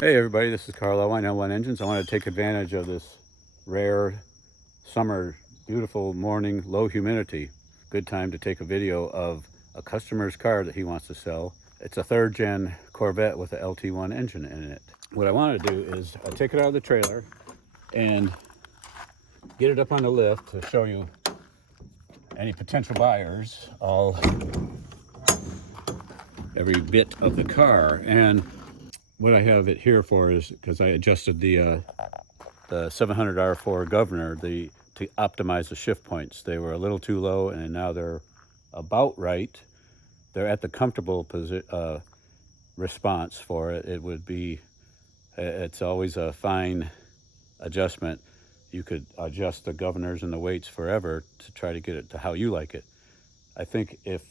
Hey everybody, this is Carl, LT1 Engines. I want to take advantage of this rare summer, beautiful morning, low humidity. Good time to take a video of a customer's car that he wants to sell. It's a 3rd gen Corvette with a LT1 engine in it. What I want to do is take it out of the trailer and get it up on the lift to show you any potential buyers, every bit of the car. And what I have it here for is because I adjusted the 700R4 governor to optimize the shift points. They were a little too low, and now they're about right. They're at the comfortable response for it. It's always a fine adjustment. You could adjust the governors and the weights forever to try to get it to how you like it. I think if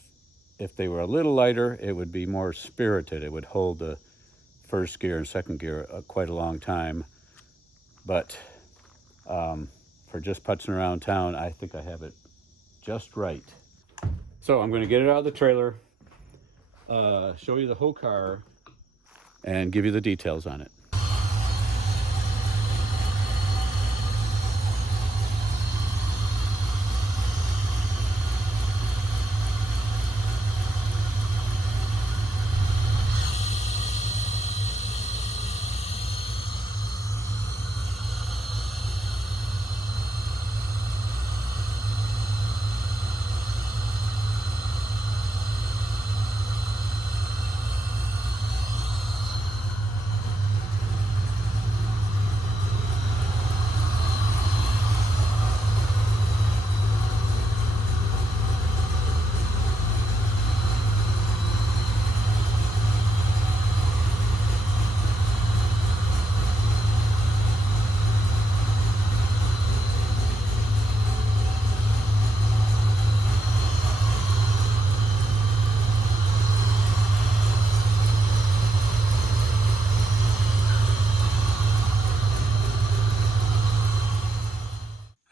they were a little lighter, it would be more spirited. It would hold the first gear and second gear quite a long time. But for just putzing around town, I think I have it just right. So I'm going to get it out of the trailer, show you the whole car, and give you the details on it.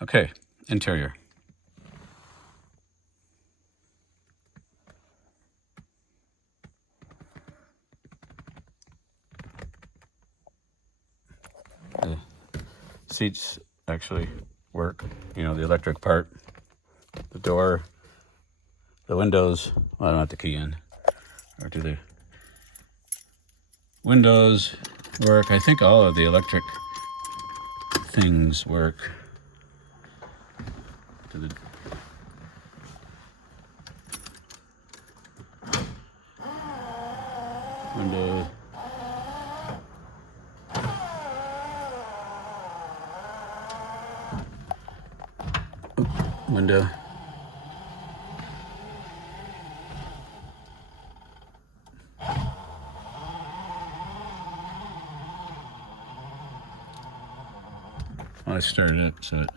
Okay, interior. The seats actually work, the electric part. The door, the windows, well, I don't have to key in. Or do the windows work? I think all of the electric things work. To the window. Window. I started it so it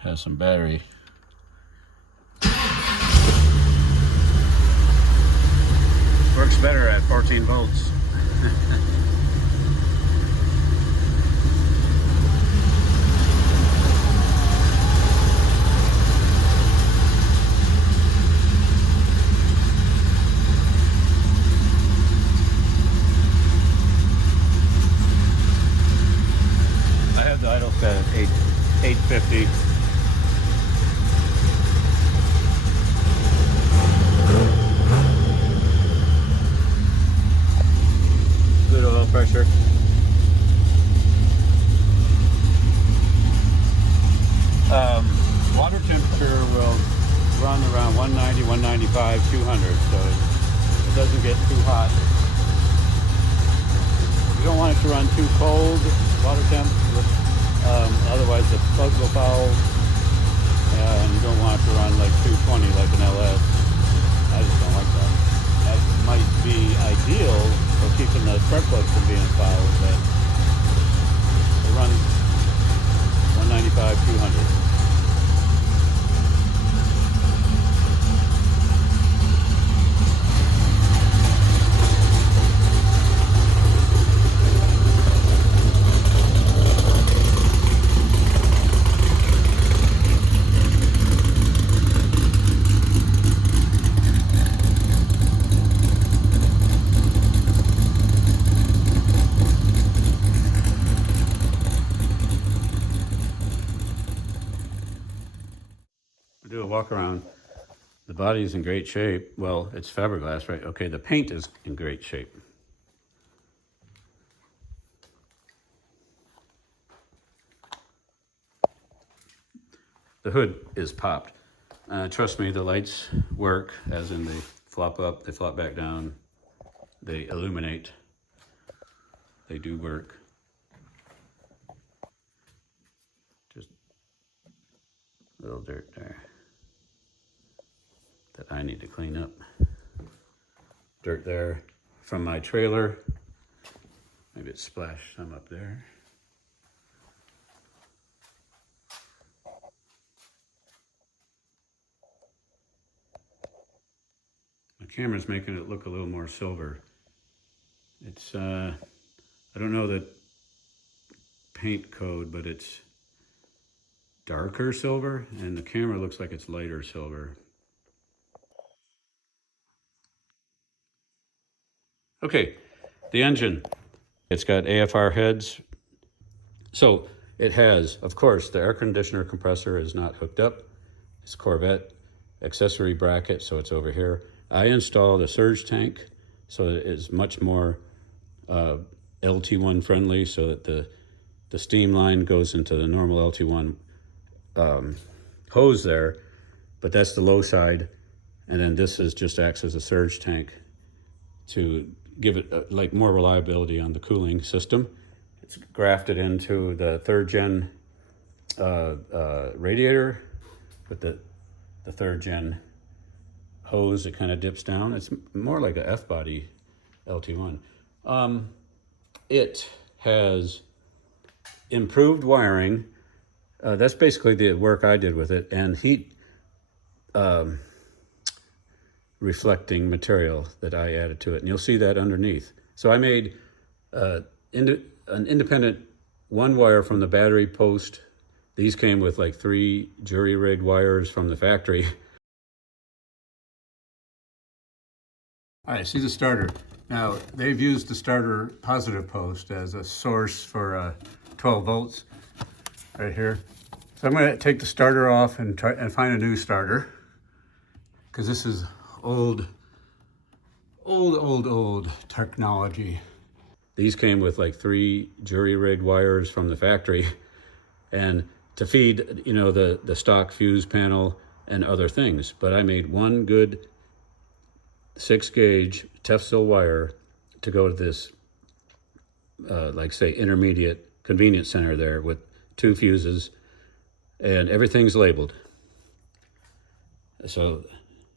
has some battery. Works better at 14 volts. I have the idle set at 850. Good oil pressure. Water temperature will run around 190, 195, 200, so it doesn't get too hot. You don't want it to run too cold, water temp, otherwise the plugs will foul, and you don't want it to run like 220 like an LS. I just don't like that. That might be ideal for keeping the spark plugs from being fouled, but they run 195, 200. walk around. The body is in great shape. Well, it's fiberglass, right? Okay, the paint is in great shape. The hood is popped. Trust me, the lights work, as in they flop up, they flop back down, they illuminate. They do work. Just a little dirt there that I need to clean up. Dirt there from my trailer. Maybe it splashed some up there. The camera's making it look a little more silver. It's, I don't know the paint code, but it's darker silver, and the camera looks like it's lighter silver. Okay, the engine. It's got AFR heads. So it has, of course, the air conditioner compressor is not hooked up. It's Corvette accessory bracket, so it's over here. I installed a surge tank, so it is much more LT1 friendly, so that the steam line goes into the normal LT1 hose there, but that's the low side, and then this is just acts as a surge tank to give it like more reliability on the cooling system. It's grafted into the 3rd gen radiator with the 3rd gen hose that kind of dips down. It's more like a F-body LT1. It has improved wiring. That's basically the work I did with it, and heat reflecting material that I added to it, and you'll see that underneath. So I made an independent 1 wire from the battery post. These came with like 3 jury-rigged wires from the factory. All right, see the starter. Now, they've used the starter positive post as a source for 12 volts right here. So I'm gonna take the starter off and try and find a new starter, because this is old technology. These came with like 3 jury-rigged wires from the factory, and to feed, you know, the stock fuse panel and other things. But I made one good 6-gauge Tefsel wire to go to this, like say, intermediate convenience center there with 2 fuses, and everything's labeled. So,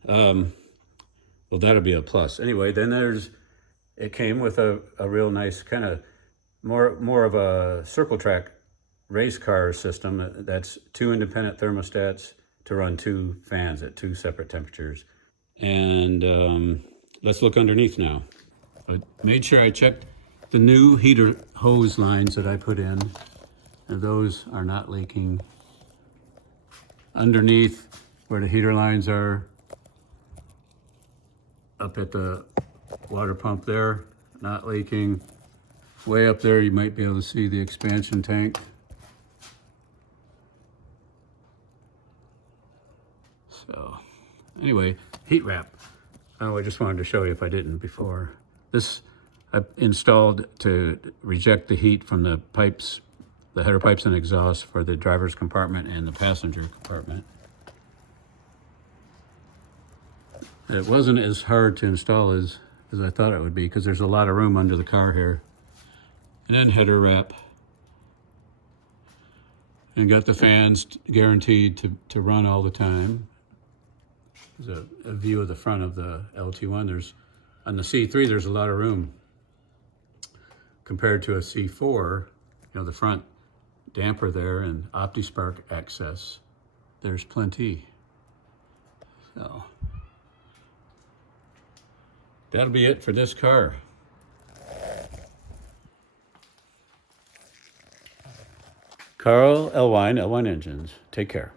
well, that'll be a plus. Anyway, then it came with a real nice kind of more of a circle track race car system. That's 2 independent thermostats to run 2 fans at 2 separate temperatures. And let's look underneath now. I made sure I checked the new heater hose lines that I put in, and those are not leaking. Underneath where the heater lines are, up at the water pump there, not leaking. Way up there you might be able to see the expansion tank. So anyway, heat wrap. Oh, I just wanted to show you if I didn't before. This I installed to reject the heat from the pipes, the header pipes and exhaust for the driver's compartment and the passenger compartment. It wasn't as hard to install as I thought it would be, because there's a lot of room under the car here. And then header wrap. And got the fans guaranteed to run all the time. There's a view of the front of the LT1. On the C3, there's a lot of room. Compared to a C4, you know, the front damper there and OptiSpark access, there's plenty. So that'll be it for this car. Carl Elwine, Elwine Engines. Take care.